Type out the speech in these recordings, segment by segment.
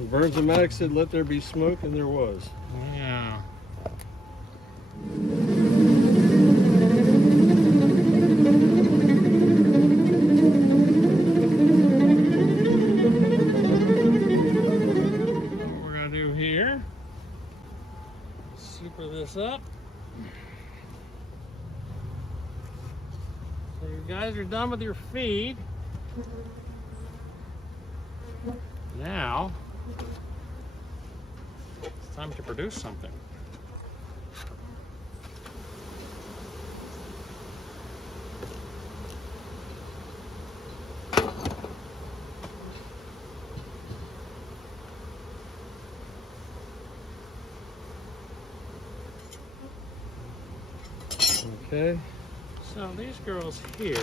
And Burns and Maddox said, "Let there be smoke," and there was. Yeah. What we're gonna do here, super this up. So you guys are done with your feed. Now, it's time to produce something. Okay. So these girls here,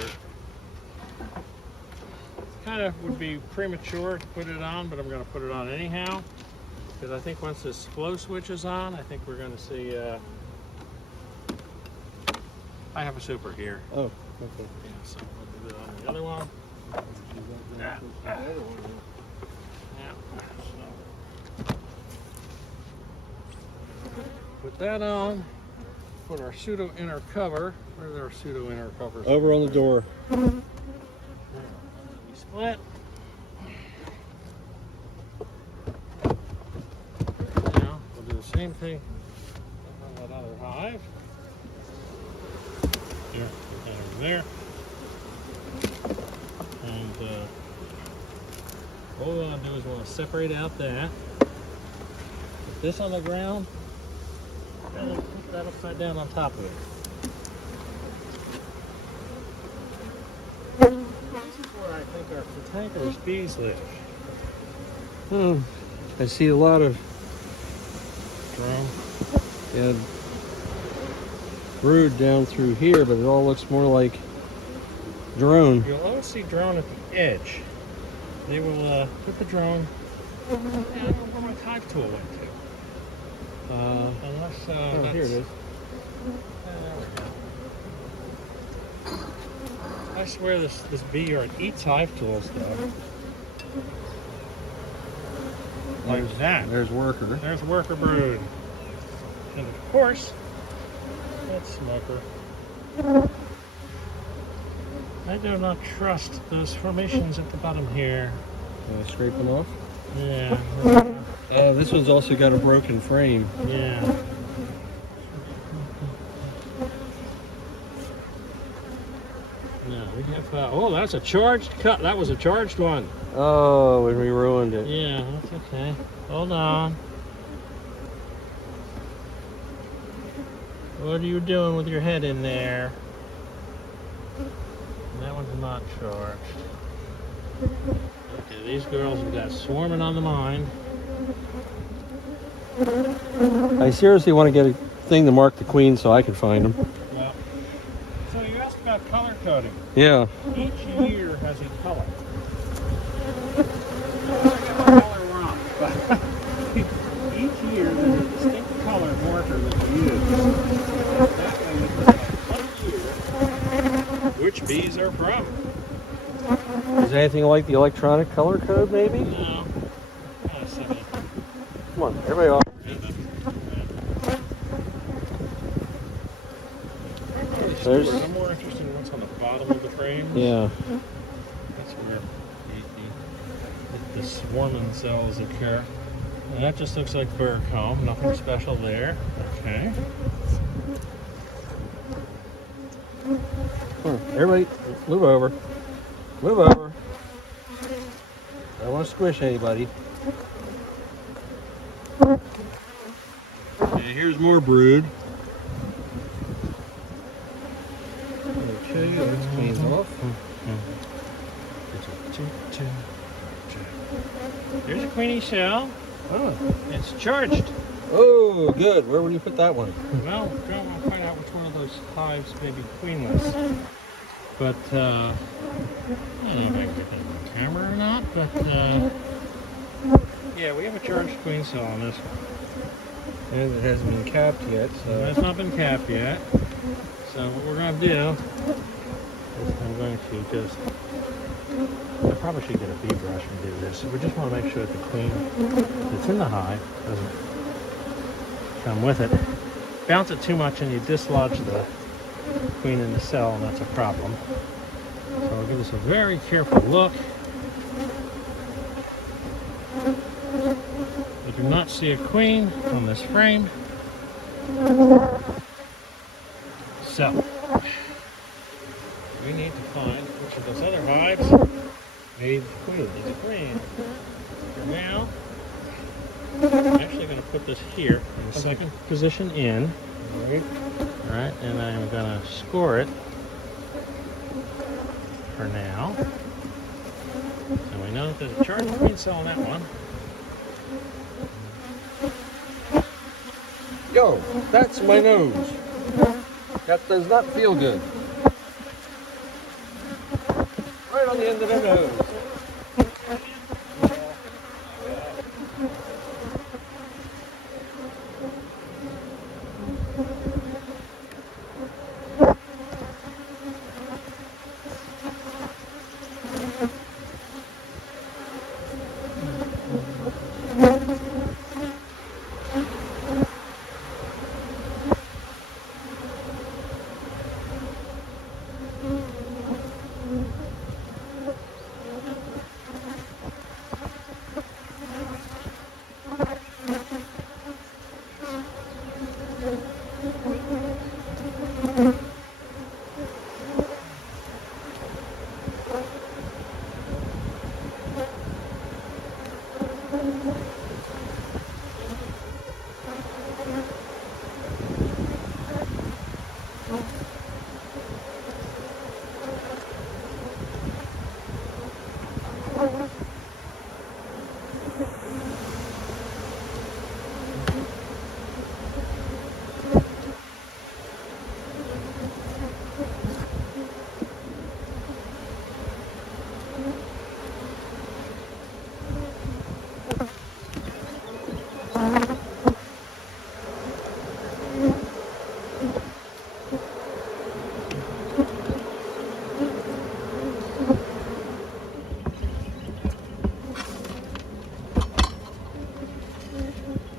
kind of would be premature to put it on, but I'm going to put it on anyhow, because I think once this flow switch is on, I think we're going to see, I have a super here. Oh, okay. Yeah, so we'll do it on the other one. Yeah. So, put that on. Put our pseudo inner cover. Where's our pseudo inner cover? Over on the door. We split. Now we'll do the same thing on that other hive. Here, put that over there. And what we want to do is we want to separate out that. Put this on the ground. And then put that upside down on top of it. This is where I think our cantankerous bees live. I see a lot of Drone. brood down through here, but it all looks more like drone. You'll always see drone at the edge. They will put the drone where my hive tool went to. Unless that's... here it is. There we go. I swear this bee yard eats hive tools though. Like that. There's worker. There's worker brood. And of course, that's smoker. I do not trust those formations at the bottom here. Scraping off. Yeah. This one's also got a broken frame. Yeah. No, we have. Oh, that's a charged cut. That was a charged one. Oh, and we ruined it. Yeah, that's okay. Hold on. What are you doing with your head in there? That one's not charged. Okay, these girls have got swarming on the mind. I seriously want to get a thing to mark the queen so I can find them. Well, so you asked about color coding. Yeah. Each year has a color. I got a color wrong, but each year there's a distinct color marker that you use. That way you can tell which bees are from. Is anything like the electronic color code, maybe? No. Come on, everybody off. There's... I'm more interested in what's on the bottom of the frame. Yeah. That's where the swarming cells occur. And that just looks like burr comb. Nothing special there. Okay. Everybody, move over. Move over. I don't want to squish anybody. Okay, here's more brood. Okay, let's clean off. There's a queenie shell. Oh. It's charged. Oh, good. Where would you put that one? Well, I'll find out which one of those hives may be queenless. But, I don't know if I can get that on camera or not, but, yeah, we have a charged queen cell on this one. And it hasn't been capped yet, so... It has not been capped yet. So what we're going to do is I'm going going to just, I probably should get a bee brush and do this. We just want to make sure that the queen that's in the hive doesn't come with it. Bounce it too much and you dislodge the queen in the cell, and that's a problem. So I'll give this a very careful look. I do not see a queen on this frame. So, we need to find which of those other hives made the queen. There's a queen. For now, I'm actually going to put this here in the second position in. Alright, and I'm going to score it for now. So we know that there's a charged queen cell on that one. Yo, that's my nose. That does not feel good. Right on the end of the nose.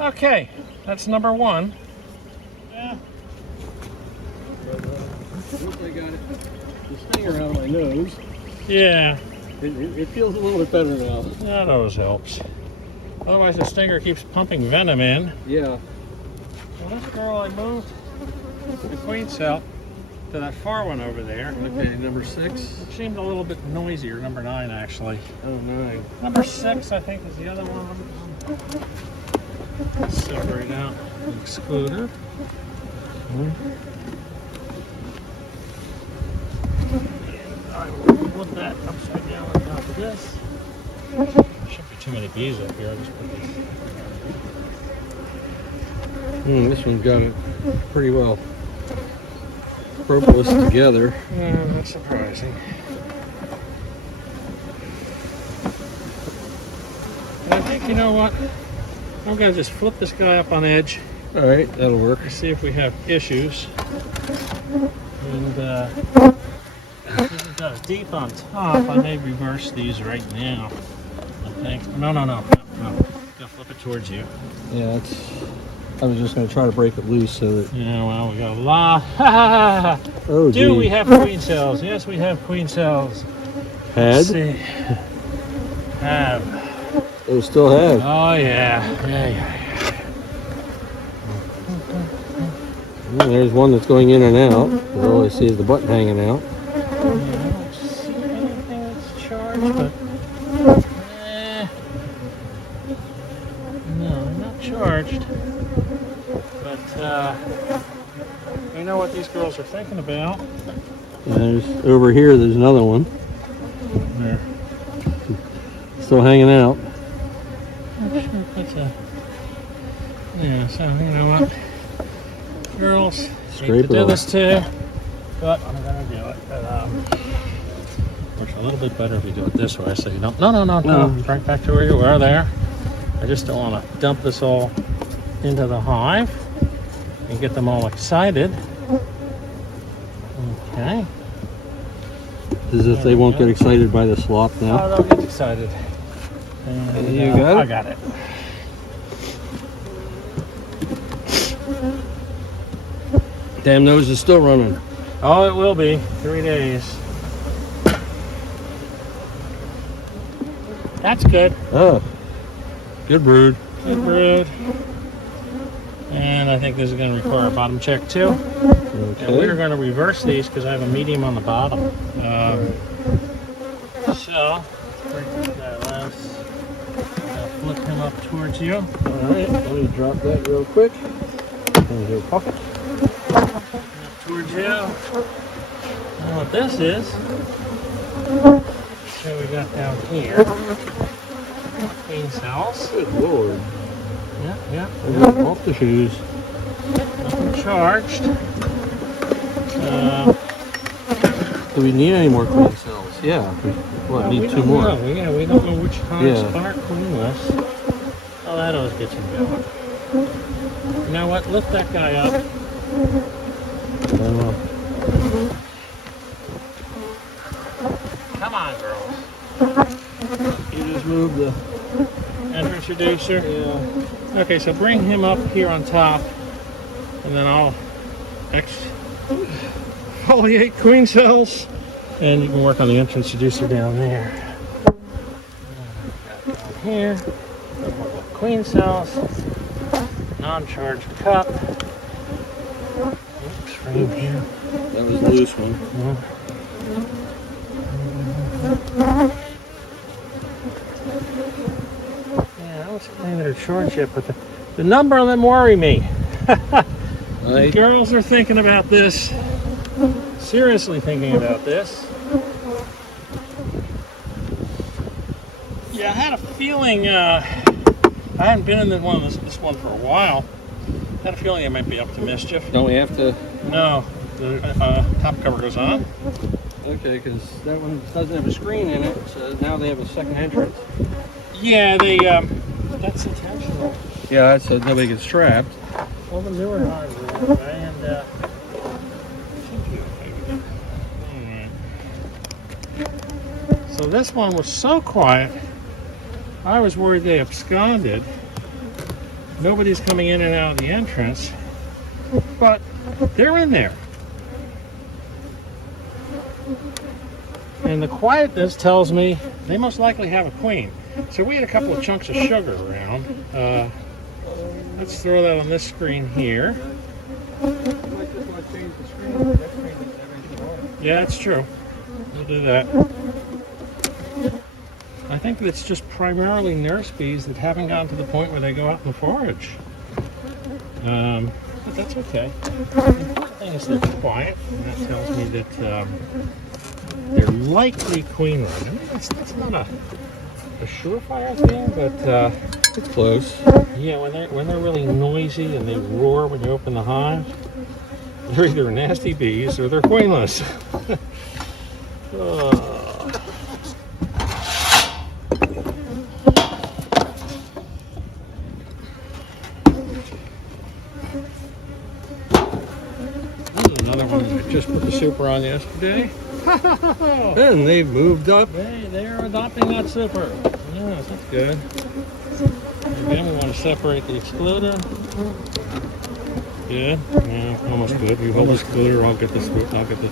Okay, that's number one. Yeah. Once I got it, the stinger out of my nose, Yeah, it feels a little bit better now. that always helps. Otherwise the stinger keeps pumping venom in. Yeah. Well, this girl, I moved the queen cell to that far one over there. Okay, number 6. It seemed a little bit noisier, number 9 actually. Oh, 9. Number 6 I think is the other one. Let's separate out the excluder. And I will put that upside down on top of this. Shouldn't be too many bees up here. I'll just put these. This one got it pretty well propolis together. Yeah, not surprising. And I think, you know what? I'm going to just flip this guy up on edge All right, that'll work. and see if we have issues. And since it's got a deep on top, I may reverse these right now. I think. No. Gotta flip it towards you. Yeah, I was just going to try to break it loose so that. Yeah, well, we got a lot. Oh, Do gee. we have queen cells? Yes, we have queen cells. Let's Had? see. Have. Oh, still have. Oh, yeah. Well, there's one that's going in and out. All I see is the button hanging out. I don't see anything that's charged, but no, not charged. But we know what these girls are thinking about. There's over here. There's another one There. still hanging out. I'm sure that's yeah. So you know what, girls, Scrape hate it to do off. this too, but I'm gonna do it. But, works a little bit better if you do it this way, so you don't. No. Right back to where you were there. I just don't want to dump this all into the hive and get them all excited. Okay. As if they won't get excited by the slop now. Oh, they'll get excited. And, You got it? I got it. Damn nose is still running. Oh, it will be. 3 days. That's good. Oh, good brood. Good brood. And I think this is going to require a bottom check too. Okay. And we're going to reverse these because I have a medium on the bottom. So, let's flip him up towards you. All right, let me drop that real quick. There's your pocket. Up towards you. And what this is, so we got down here, queen cells. Good lord. Yeah. Off the shoes. Nothing charged. Do we need any more queen cells? Yeah. We need 2 more. Yeah, we don't know which hives Yeah. are queenless. Oh, that always gets him going. You know what? Lift that guy up. I don't know. Come on, girls. You just moved the. Entrance reducer. Yeah. Okay, so bring him up here on top, and then I'll exfoliate queen cells, and you can work on the entrance reducer down there. Down here, queen cells, non-charged cup. Oops, frame here. That was a loose one. Yeah, I don't claim that are charged yet, but the number on them worry me. Right. Girls are thinking about this. Seriously thinking about this. Yeah, I had a feeling, I hadn't been in this one for a while. I had a feeling it might be up to mischief. Don't we have to? No, the top cover goes on. Okay, because that one doesn't have a screen in it, so now they have a second entrance. Yeah, that's intentional. Yeah, so nobody gets trapped. All the newer hives are that way, and so this one was so quiet, I was worried they absconded. Nobody's coming in and out of the entrance, but they're in there. And the quietness tells me they most likely have a queen. So we had a couple of chunks of sugar around. Let's throw that on this screen here. Yeah, that's true. We'll do that. I think it's just primarily nurse bees that haven't gotten to the point where they go out and forage. But that's okay. The important thing is they're quiet, and that tells me that they're likely queenless. I mean, it's not a surefire thing, but It's close. yeah, when they're really noisy and they roar when you open the hive, they're either nasty bees or they're queenless. This is another one that I just put the super on yesterday. And they've moved up. They're adopting that super. Yes, that's good. Again, we want to separate the excluder. Good. Yeah, almost good. You hold the excluder, I'll get the thing. I got the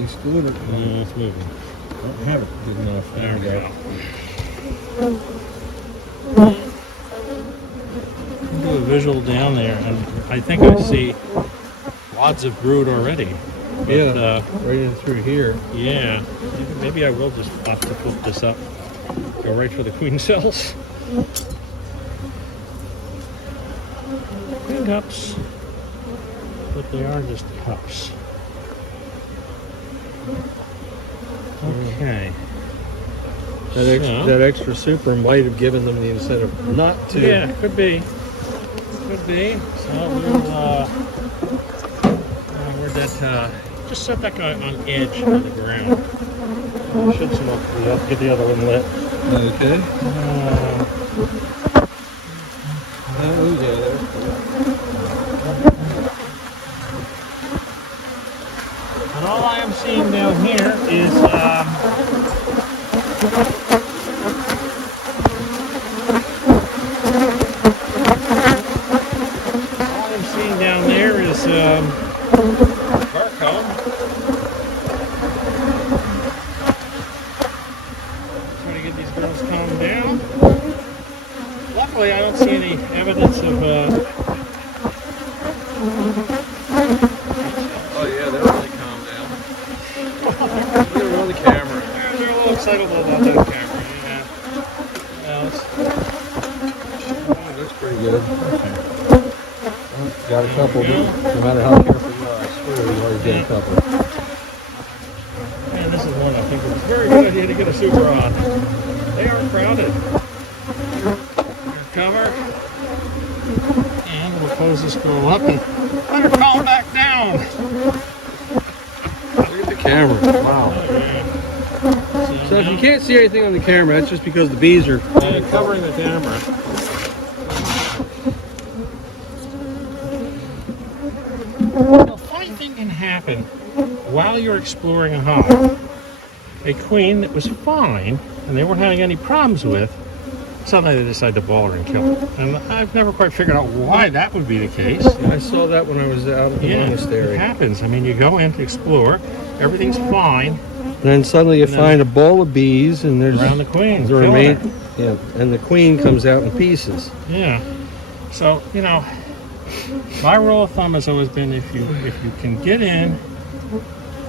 excluder. Yeah, it's moving. Don't have it good enough. There we go. Do a visual down there, and I think I see wads of brood already. But, Yeah, right in through here. yeah. Maybe I will just have to flip this up. Go right for the queen cells. Queen cups. But they are just cups. Okay. That extra super might have given them the incentive not to. Yeah, could be. Could be. So we'll, where'd that, just set that guy on edge of the ground. Should smoke. We'll get the other one lit. Okay. Oh, yeah, there. And all I am seeing down here is all I'm seeing down there is barcode. Trying to get these girls calmed down. Luckily, I don't see any evidence of. Oh yeah, they're really calm down. They're on the camera. They're a little excitable about that camera. Yeah. That's pretty good. Okay. Got a couple, There you but no matter how careful you are, I swear you always get a couple. And this is one I think is a very good idea to get a super on. They are crowded. Cover. And we'll close this girl up and let her calm back down. Look at the camera. Wow. So if you can't see anything on the camera, that's just because the bees are covering the camera. A funny thing can happen while you're exploring a hive. A queen that was fine and they weren't having any problems with, suddenly they decide to ball her and kill her. And I've never quite figured out why that would be the case. I saw that when I was out at the monastery. It happens. I mean, you go in to explore, everything's fine. And then suddenly you find a bowl of bees, and there's around the queen. the remain, yeah, and the queen comes out in pieces. Yeah. So, you know, my rule of thumb has always been if you can get in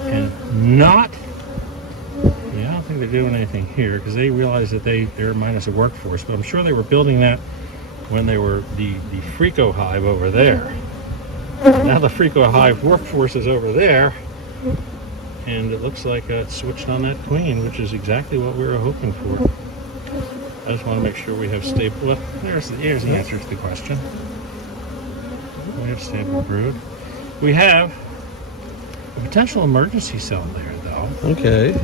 and not, I don't think they're doing anything here because they realize that they're minus a workforce, but I'm sure they were building that when they were the Frico hive over there. Now the Frico hive workforce is over there, and it looks like it's switched on that queen, which is exactly what we were hoping for. I just want to make sure we have stable. Well, here's the answer to the question. We have stable brood. We have a potential emergency cell there, though. Okay.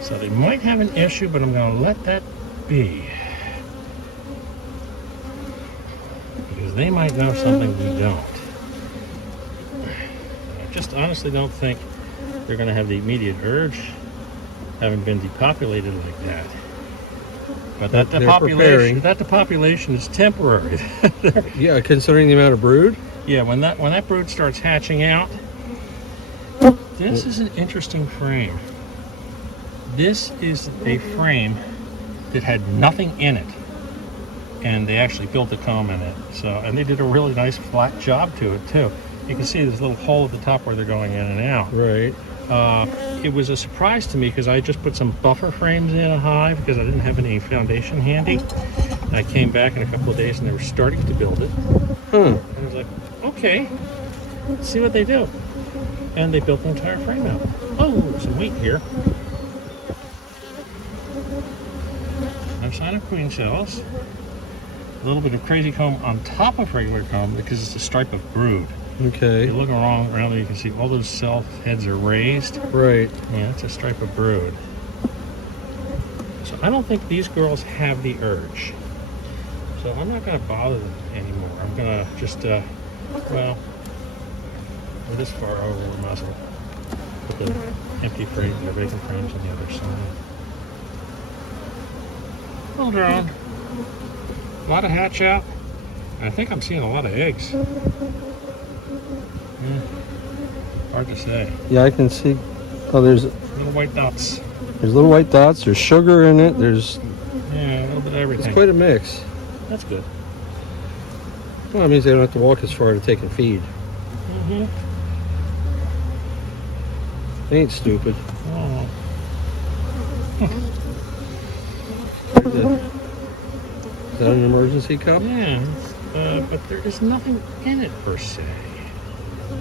So they might have an issue, but I'm going to let that be. Because they might know something we don't. I just honestly don't think they're going to have the immediate urge, having been depopulated like that. But that depopulation is temporary. Yeah, considering the amount of brood. Yeah, when that brood starts hatching out, this is an interesting frame. This is a frame that had nothing in it, and they actually built a comb in it. So, and they did a really nice flat job to it too. You can see this little hole at the top where they're going in and out. Right. It was a surprise to me because I just put some buffer frames in a hive because I didn't have any foundation handy. And I came back in a couple of days and they were starting to build it. And I was like, okay, let's see what they do. And they built the entire frame out. Oh, some wheat here. No sign of queen cells. A little bit of crazy comb on top of regular comb because it's a stripe of brood. Okay. If you look around there, you can see all those cell heads are raised. Right. Yeah, it's a stripe of brood. So I don't think these girls have the urge. So I'm not going to bother them anymore. I'm going to just, well, we're this far over, we might as well put the empty frames, the vacant frames on the other side. Hold on. A lot of hatch out. And I think I'm seeing a lot of eggs. Hard to say. Yeah, I can see. Oh, there's Little white dots. There's little white dots. There's sugar in it. There's. Yeah, a little bit of everything. It's quite a mix. That's good. Well, that means they don't have to walk as far to take and feed. Mm-hmm. They ain't stupid. Oh. Is that an emergency cup? Yeah, but there is nothing in it per se.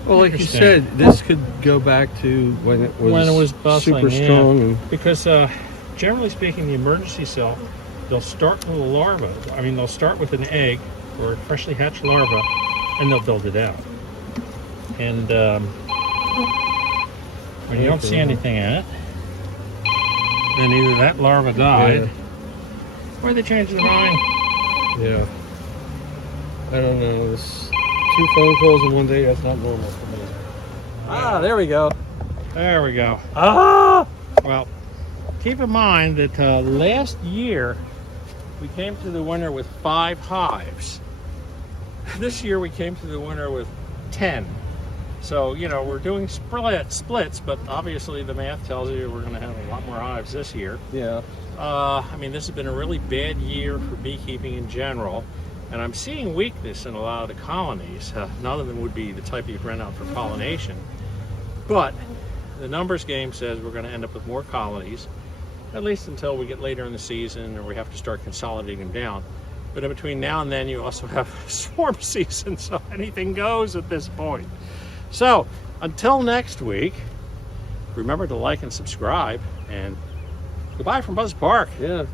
Well, like you said, this could go back to when it was bustling, super strong. And because generally speaking, the emergency cell, they'll start with a larva. I mean, they'll start with an egg or a freshly hatched larva, and they'll build it out. And when you don't see anything in it, then either that larva died, or they changed their mind. Yeah. I don't know. This 2 phone calls in one day, that's not normal for me. Ah, there we go. There we go. Ah! Well, keep in mind that last year we came to the winter with 5 hives. This year we came to the winter with 10. So, you know, we're doing splits, but obviously the math tells you we're going to have a lot more hives this year. Yeah. I mean, this has been a really bad year for beekeeping in general, and I'm seeing weakness in a lot of the colonies. None of them would be the type you'd rent out for pollination, but the numbers game says we're going to end up with more colonies, at least until we get later in the season or we have to start consolidating them down. But in between now and then, you also have swarm season, so anything goes at this point. So, until next week, remember to like and subscribe, and goodbye from Buzz Park. Yeah.